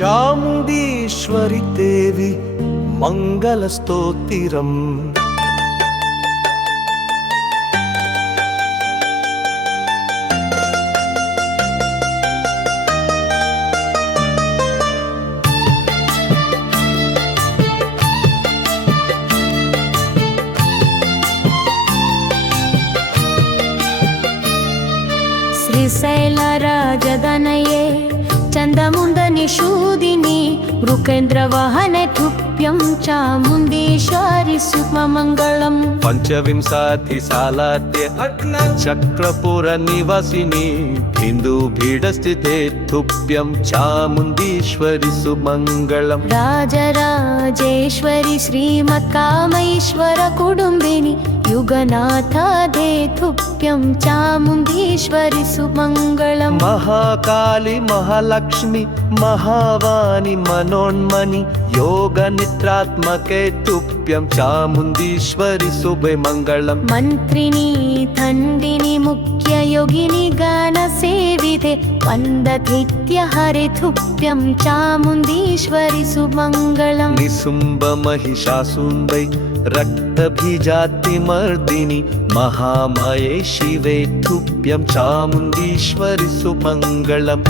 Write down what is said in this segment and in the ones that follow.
చాముండీశ్వరి దేవి మంగళ స్తోత్రం. శ్రీశైలరాజదనయే చందముందని శూదిని మృకేంద్రవాహనే తుభ్యం చాముండీశ్వరి శుభమంగళం. పంచవింశతి సాలాద్య చక్రపుర నివాసిని హిందూ భీడస్థితే తుభ్యం చాముండీశ్వరి సుమంగళం. రాజరాజేశ్వరి శ్రీమత్కామేశ్వర కుటుంబిని యుగనాథాదే తుభ్యం చాముండీశ్వరి సుమంగళం. మహాకాళి మహాలక్ష్మి మహావాణి మనోన్మణి యోగ నిద్రాత్మకే తుభ్యం చాముండీశ్వరి శుభమంగళం. మంత్రిని దండిని ముఖ్య యోగిని గాన సేవితే వందతిథ్య హరి తుభ్యం చాముండీశ్వరి సుమంగళం. నిశుంభ మహిషాసుండై రక్తబీజాతి మర్దిని మహామాయే శివే తుభ్యం చాముండీశ్వరి సుమంగళం.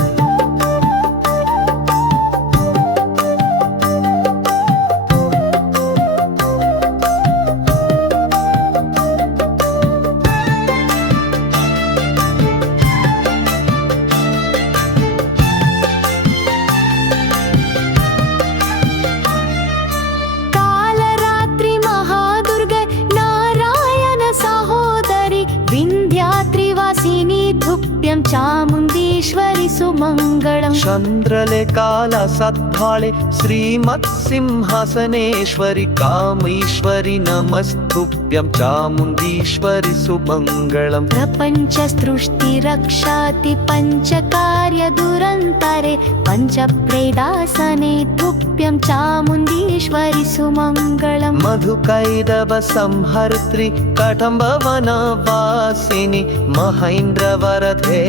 చాముండీశ్వరి సుమంగళం. చంద్రలేఖాల సత్ఫాళే శ్రీమత్ సింహాసనేశ్వరి కామేశ్వరి నమస్తుభ్యం చాముండీశ్వరి సుమంగళం. ప్రపంచ సృష్టి రక్షాతి పంచకార్య దురంతరే పంచప్రేదాసనే తుభ్యం చాముండీశ్వరి సుమంగళం. మధుకైదవ సంహర్త్రి కటంబవన వాసిని మహేంద్రవరదే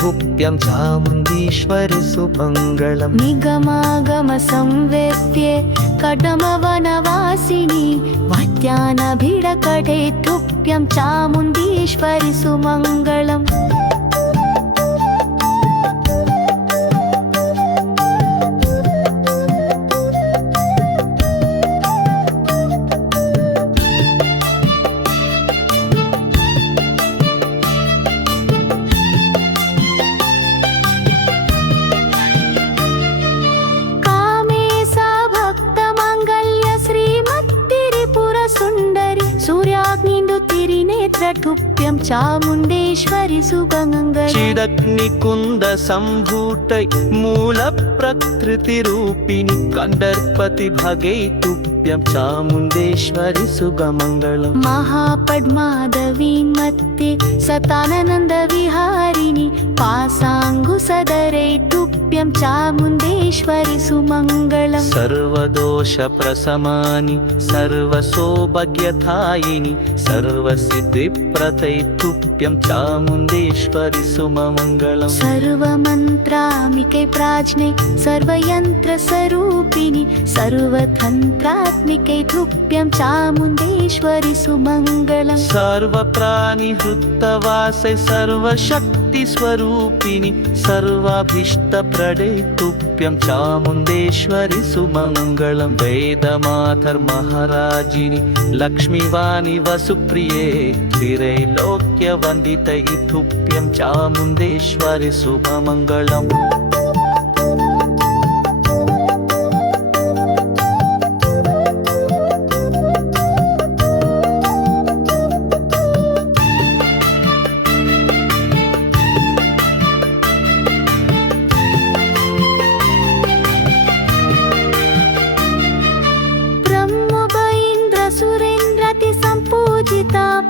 తుభ్యం చాముండీశ్వరి సుమంగళం. నిగమాగమ సంవేద్యే కటమవనవాసిని వద్యాన భిడకటే తుభ్యం చాముండీశ్వరి సుమంగళం. తుభ్యం చాముండేశ్వరి సుమంగళం. చిదగ్నికుంద సంభూతై మూల ప్రకృతి రూపిణి కండర్పతి భగై తుభ్యం చాముండేశ్వరి సుమంగళం. మహాపద్మాదవి మత్తే సతానంద విహారిణి పాసాంగు సదరే తుభ్యం చాముండేశ్వరి సుమంగళం. సర్వదోష ప్రశమాని సర్వ సౌభాగ్యదాయిని సర్వసిద్ధి ప్రతై తుభ్యం చాముండేశ్వరి సుమంగళం. సర్వమంత్రామికే ప్రాజ్ఞే సర్వయంత్ర స్వరూపిణి సర్వతంత్రాత్మికే తుభ్యం చాముండేశ్వరి సుమంగళం. సర్వప్రాణి హృత్తవాసై సర్వశక్తి స్వరూపిణి సర్వాభీష్ట ప్రడే తుభ్యం చాముండేశ్వరి సుమంగళం. వేదమాతర్ మహారాజిని లక్ష్మీవాణి వసుప్రియే త్రైలోక్య వందితై తుభ్యం చాముండేశ్వరి శుభమంగళం.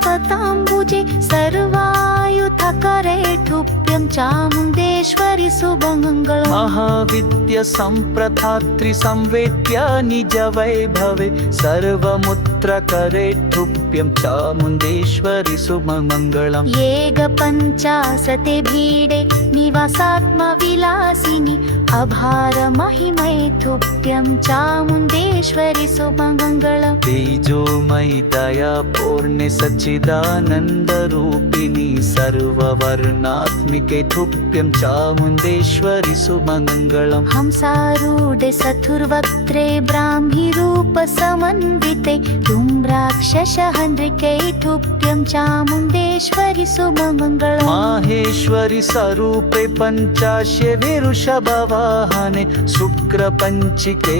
పతాంబుజే సర్వాయుధకరే తుభ్యం చాముండేశ్వరి సుమంగళం. మహావిద్య సంప్రధాత్రి సంవేద్య నిజ వైభవే సర్వముత్ मंत्रकरे तुभ्यं चामुण्डेश्वरि शुभमङ्गलम् येगपञ्चाशते भीडे निवासात्मविलासिनि अभारमहिमै तुभ्यं चामुण्डेश्वरि शुभमङ्गलम् तेजोमयि दयापूर्णे सच्चिदानन्दरूपिणि सर्ववर्णात्मिके तुभ्यं चामुण्डेश्वरि शुभमङ्गलम् हंसारूढे सथुर्वक्त्रे ब्राह्मीरूपसमन्विते धूम्राक्षसहन्त्रिके तुभ्यं चामुण्डेश्वरि शुभमङ्गलम् माहेश्वरि स्वरूपे पञ्चाशे वृषभवाहने शुक्रपञ्चिके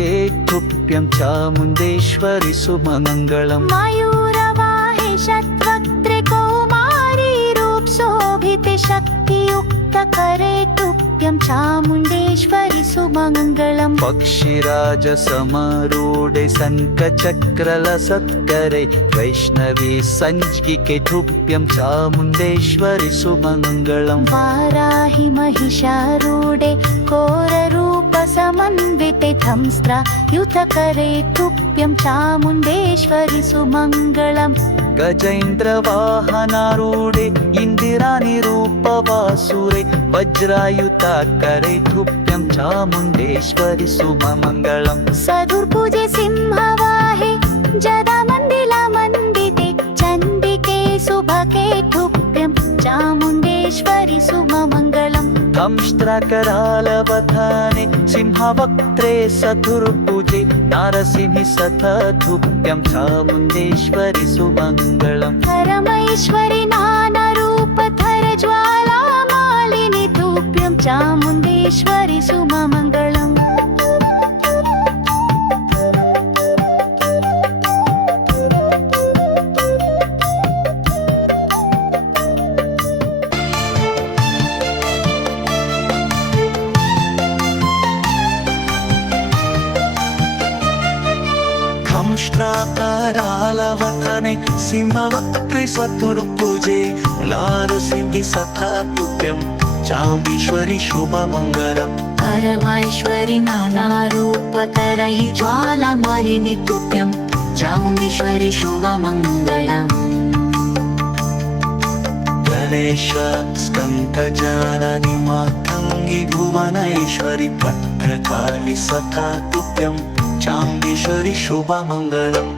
तुभ्यं चामुण्डेश्वरि शुभमङ्गलम् मयूरवाहे शतवक्त्रे कौमारी रूपशोभिते शक्तियुक्तकरे तुभ्यं चामुण्डेश्वरि शुभमङ्गलम् पक्षिराजसमारूढे शङ्खचक्रलसत्करे वैष्णवी सञ्ज्ञिके तुभ्यं चामुण्डेश्वरि शुभमङ्गलम् वाराहि महिषारूढे घोररूपसमन्विते धंस्त्रायुधकरे तुभ्यं चामुण्डेश्वरि सुमङ्गलम् गजेन्द्रवाहनारूढे इन्दिरानिरूपवासुरे वज्रायुताकरे तुभ्यं चामुण्डेश्वरि शुभमङ्गलम् सदुर्भुजे सिंहवाहे जदामण्डिलमण्डिते चण्डिके शुभके तुभ्यं चामुण्डेश्वरि शुभमङ्गलम् दंष्ट्रकरालवथने सिंहवक्त्रे सतुर्भुजे नारसिंहि सथा तुभ्यं चामुण्डेश्वरि शुभमङ्गलम् परमैश्वरि नानारूपधर ज्वालामालिनि तुभ्यं चामुण्डेश्वरि शुभमङ्गलम् दंष्ट्रकरालवथने सिंहवक्त्रे सतुर्भुजे नारसिंहि सथा तुभ्यं चामुण्डेश्वरि शुभमङ्गलम् परमैश्वरि नानारूपधरै ज्वालामालिनि तुभ्यं चामुण्डेश्वरि शुभमङ्गलम् गणेश स्कन्दजाननि मातङ्गी भुवनेश्वरि भद्रकाली सखा तुभ्यं चामुण्डेश्वरि शुभमङ्गलम्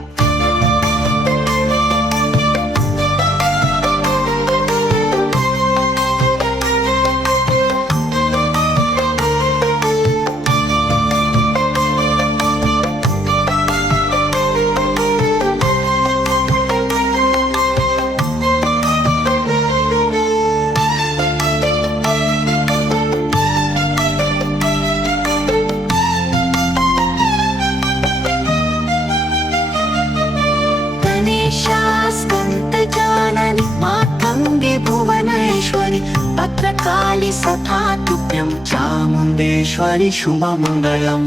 शास्कन्तजाननि मातङ्गे भुवनेश्वरि भद्रकाली सखा तुभ्यं चामुण्डेश्वरि शुभमङ्गलम्